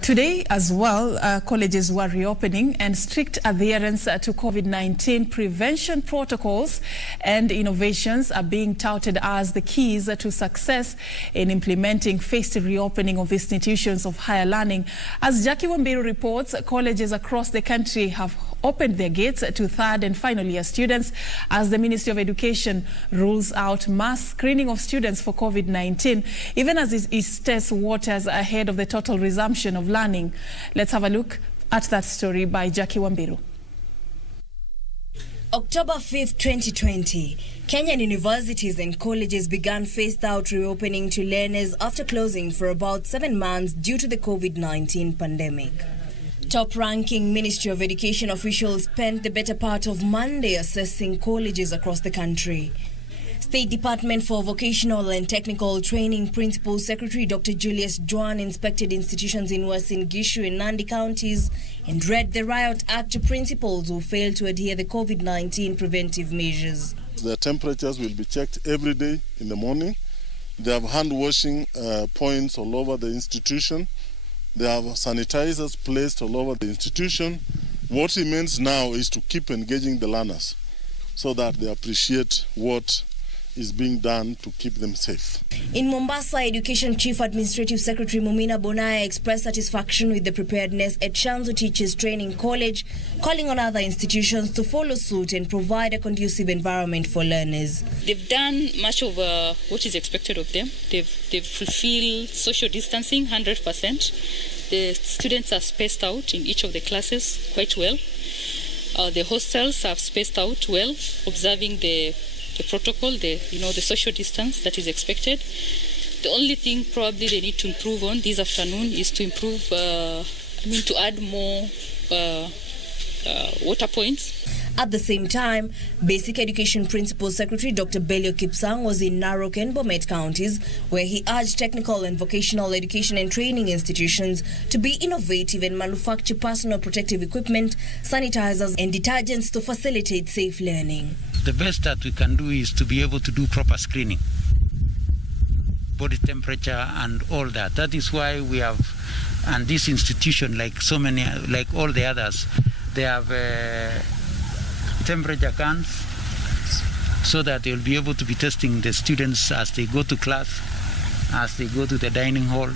Today as well, colleges were reopening, and strict adherence to COVID-19 prevention protocols and innovations are being touted as the keys to success in implementing phased reopening of institutions of higher learning. As Jackie Wambiru reports, colleges across the country have opened their gates to third and final year students as the Ministry of Education rules out mass screening of students for COVID-19, even as it tests waters ahead of the total resumption of learning. Let's have a look at that story by Jackie Wambiru. October 5th, 2020, Kenyan universities and colleges began phased-out reopening to learners after closing for about 7 months due to the COVID-19 pandemic. Top-ranking Ministry of Education officials spent the better part of Monday assessing colleges across the country. State Department for Vocational and Technical Training Principal Secretary Dr. Julius Juan inspected institutions in Uasin Gishu and Nandi counties and read the Riot Act to principals who failed to adhere to the COVID-19 preventive measures. Their temperatures will be checked every day in the morning. They have hand-washing points all over the institution. They have sanitizers placed all over the institution. What remains now is to keep engaging the learners so that they appreciate what is being done to keep them safe. In Mombasa, Education Chief Administrative Secretary Mumina Bonaya expressed satisfaction with the preparedness at Shanzu Teachers Training College, calling on other institutions to follow suit and provide a conducive environment for learners. They've done much of what is expected of them. They've fulfilled social distancing 100%. The students are spaced out in each of the classes quite well. The hostels are spaced out well, observing the protocol, the social distance that is expected. The only thing probably they need to improve on this afternoon is to improve, to add more water points. At the same time, Basic Education Principal Secretary Dr. Belio Kipsang was in Narok and Bomet counties, where he urged technical and vocational education and training institutions to be innovative and manufacture personal protective equipment, sanitizers and detergents to facilitate safe learning. The best that we can do is to be able to do proper screening, body temperature and all that. That is why we have, and this institution, like so many, like all the others, they have temperature guns so that they'll be able to be testing the students as they go to class, as they go to the dining hall.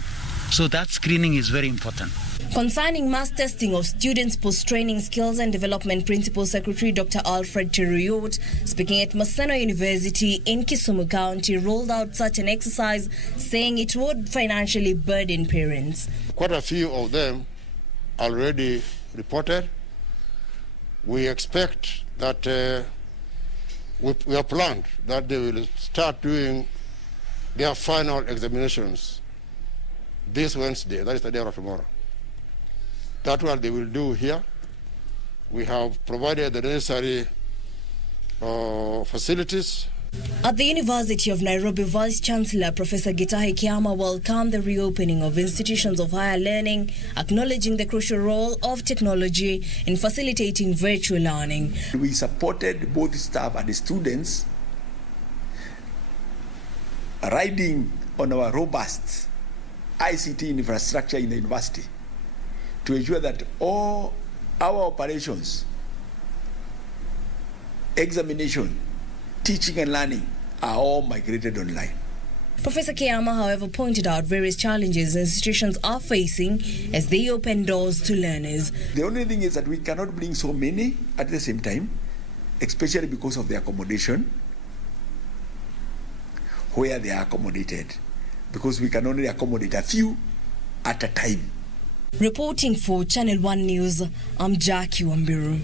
So that screening is very important. Concerning mass testing of students' post-training skills and development, Principal Secretary Dr. Alfred Cheruyot, speaking at Maseno University in Kisumu County, rolled out such an exercise, saying it would financially burden parents. Quite a few of them already reported. We expect that we have planned that they will start doing their final examinations this Wednesday, that is the day of tomorrow. That's what they will do here. We have provided the necessary facilities. At the University of Nairobi, Vice Chancellor Professor Gitahi Kiama welcomed the reopening of institutions of higher learning, acknowledging the crucial role of technology in facilitating virtual learning. We supported both staff and the students riding on our robust ICT infrastructure in the university to ensure that all our operations, examination, teaching and learning are all migrated online. Professor Kiama, however, pointed out various challenges institutions are facing as they open doors to learners. The only thing is that we cannot bring so many at the same time, especially because of the accommodation, where they are accommodated, because we can only accommodate a few at a time. Reporting for Channel 1 News, I'm Jackie Wambiru.